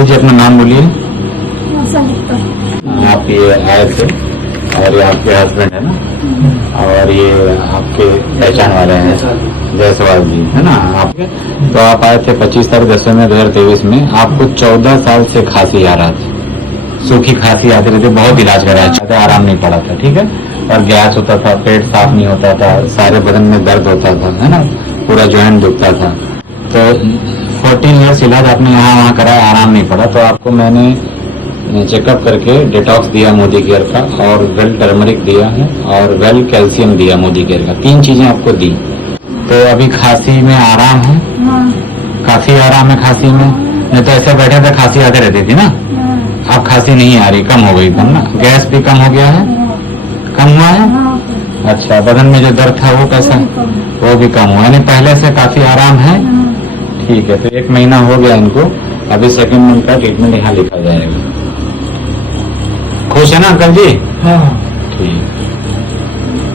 Aunty जी अपना नाम बोलिए। संगीता। आप ये आए थे और ये आपके हस्बैंड है ना, और ये आपके पहचान वाले हैं जायसवाल जी है ना आपके। तो आप आए थे 25 तारीख 10/10/2023 में। आपको 14 साल से खांसी आ रहा था, सूखी खांसी आती रहती, बहुत इलाज कराया, आराम नहीं पड़ा था, ठीक है। और गैस होता था, पेट साफ नहीं होता था, सारे बदन में दर्द होता था, है ना, पूरा जॉइंट दुखता था। तो 14 ईयर्स इलाज आपने यहाँ वहाँ कराया, आराम नहीं पड़ा। तो आपको मैंने चेकअप करके डिटॉक्स दिया मोदी केयर का, और वेल टर्मरिक दिया है, और वेल कैल्शियम दिया मोदी केयर का, 3 चीजें आपको दी। तो अभी खांसी में आराम है, काफी आराम है खांसी में। नहीं तो ऐसे बैठे थे खांसी आते रहती थी ना, अब खांसी नहीं आ रही, कम हो गई कम ना, गैस भी कम हो गया है, कम हुआ है। अच्छा, बदन में जो दर्द था वो कैसा, वो भी कम हुआ, यानी पहले से काफी आराम है। ठीक है, तो 1 महीना हो गया इनको, अभी 2nd मंथ का ट्रीटमेंट यहाँ लिखा जाएगा। खुश है ना अंकल जी? हाँ। ठीक।